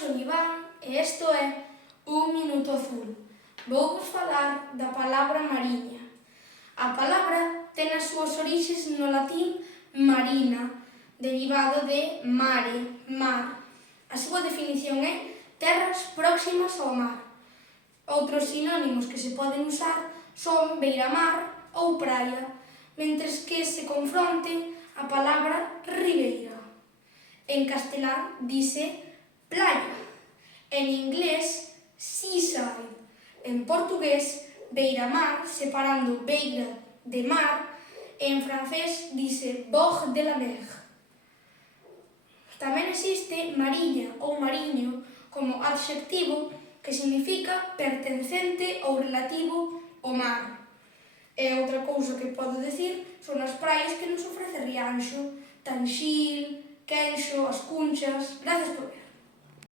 son Iván e isto é Un Minuto Azul. Vouvos falar da palabra mariña. A palabra ten as súas orixes no latín marina, derivado de mare, mar. A súa definición é terras próximas ao mar. Outros sinónimos que se poden usar son beiramar ou praia, mentres que se confronte a palabra ribeira. En castelán dise playa, en inglés seaside, en portugués beiramar, separando beira de mar, e en francés dise bord de la mer. Tamén existe mariña ou mariño como adxectivo que significa pertencente ou relativo ao mar. E outra cousa que podo dicir son as praias que nos ofrece Rianxo, Tanxil, Quenxo, As Cunchas. Gracias por ver.